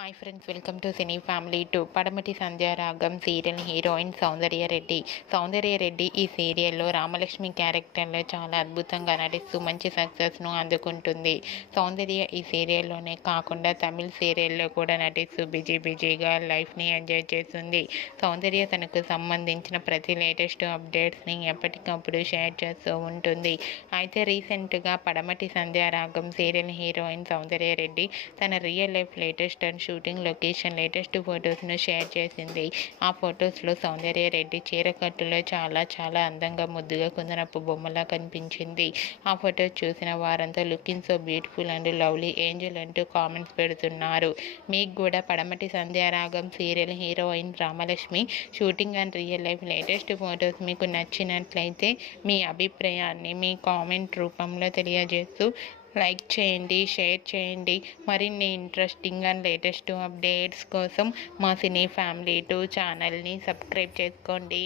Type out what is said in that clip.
Hi friends, welcome to cine family 2. పడమటి Sandhyaragam serial heroine Soundarya Reddy. Soundarya Reddy ఈ సీరియల్లో రామలక్ష్మి క్యారెక్టర్లో చాలా అద్భుతంగా నటిస్తూ మంచి సక్సెస్ను అందుకుంటుంది. సౌందర్య ఈ సీరియల్లోనే కాకుండా తమిళ్ సీరియల్లో కూడా నటిస్తూ బిజీగా లైఫ్ని ఎంజాయ్ చేస్తుంది. సౌందర్య తనకు సంబంధించిన ప్రతి లేటెస్ట్ అప్డేట్స్ని ఎప్పటికప్పుడు షేర్ చేస్తూ ఉంటుంది. అయితే రీసెంట్గా పడమటి సంధ్యారాగం సీరియల్ హీరోయిన్ సౌందర్యరెడ్డి తన real life latest shooting location latest ఫొటోస్ను షేర్ చేసింది. ఆ ఫొటోస్లో సౌందర్యరెడ్డి చీరకట్టులో చాలా అందంగా ముద్దుగా కుందనపు బొమ్మలా కనిపించింది. ఆ ఫొటోస్ చూసిన వారంతా looking so beautiful and lovely angel అంటూ కామెంట్స్ పెడుతున్నారు. మీకు కూడా Padamati Sandhyaragam serial heroine Ramalakshmi shooting and real life latest photos మీకు నచ్చినట్లయితే మీ అభిప్రాయాన్ని మీ కామెంట్ రూపంలో తెలియజేస్తూ లైక్ చేయండి, షేర్ చేయండి. మరిన్ని ఇంట్రెస్టింగ్ అండ్ లేటెస్ట్ అప్డేట్స్ కోసం మా సినీ ఫ్యామిలీ 2 ఛానల్ని సబ్స్క్రైబ్ చేసుకోండి.